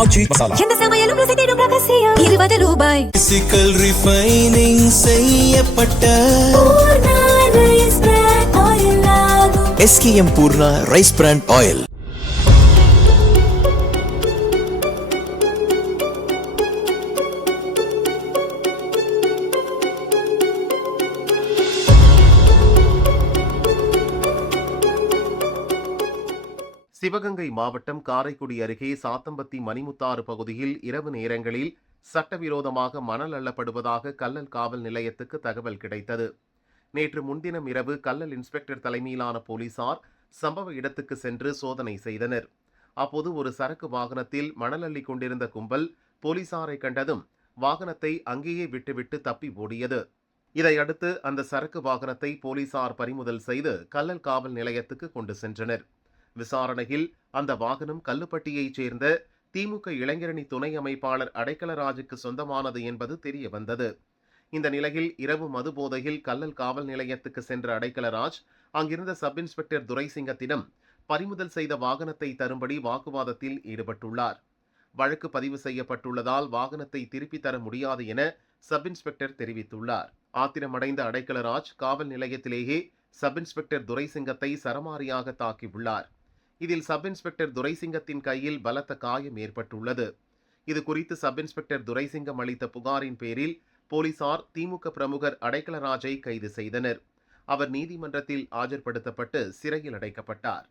ஆச்சி மசாலா. எந்த சமையலும் ருசி தேடும் ரகசியம் ₹20. பிசிக்கல் ரிஃபைனிங் செய்யப்பட்ட பூர்ணா ரைஸ் பிராண்ட் ஆயில் ஆகும். SKM Poorna rice bran oil. Sivaganga மாவட்டம் காரைக்குடி அருகே சாத்தம்பத்தி மணிமுத்தாறு பகுதியில் இரவு நேரங்களில் சட்டவிரோதமாக மணல் அள்ளப்படுவதாக கல்லல் காவல் நிலையத்துக்கு தகவல் கிடைத்தது. நேற்று முன்தினம் இரவு கல்லல் இன்ஸ்பெக்டர் தலைமையிலான போலீசார் சம்பவ இடத்துக்கு சென்று சோதனை செய்தனர். அப்போது ஒரு சரக்கு வாகனத்தில் மணல் அள்ளி கொண்டிருந்த கும்பல் போலீசாரை கண்டதும் வாகனத்தை அங்கேயே விட்டுவிட்டு தப்பி ஓடியது. இதையடுத்து அந்த சரக்கு வாகனத்தை போலீசார் பறிமுதல் செய்து கல்லல் காவல் நிலையத்துக்கு கொண்டு சென்றனர். விசாரணையில் அந்த வாகனம் கல்லுப்பட்டியைச் சேர்ந்த திமுக இளைஞரணி துணை அமைப்பாளர் அடைக்கலராஜுக்கு சொந்தமானது என்பது தெரிய வந்தது. இந்த நிலையில் இரவு மதுபோதையில் கல்லல் காவல் நிலையத்துக்கு சென்ற அடைக்கலராஜ் அங்கிருந்த சப் இன்ஸ்பெக்டர் துரைசிங்கத்திடம் பறிமுதல் செய்த வாகனத்தை தரும்படி வாக்குவாதத்தில் ஈடுபட்டுள்ளார். வழக்கு பதிவு செய்யப்பட்டுள்ளதால் வாகனத்தை திருப்பி தர முடியாது என சப் இன்ஸ்பெக்டர் தெரிவித்துள்ளார். ஆத்திரமடைந்த அடைக்கலராஜ் காவல் நிலையத்திலேயே சப் இன்ஸ்பெக்டர் துரைசிங்கத்தை சரமாரியாக தாக்கியுள்ளார். இதில் சப் இன்ஸ்பெக்டர் துரைசிங்கத்தின் கையில் பலத்த காயம் ஏற்பட்டுள்ளது. இது குறித்து சப் இன்ஸ்பெக்டர் துரைசிங்கம் அளித்த புகாரின் பேரில் போலீசார் திமுக பிரமுகர் அடைக்கலராஜை கைது செய்தனர். அவர் நீதிமன்றத்தில் ஆஜர்படுத்தப்பட்டு சிறையில் அடைக்கப்பட்டார்.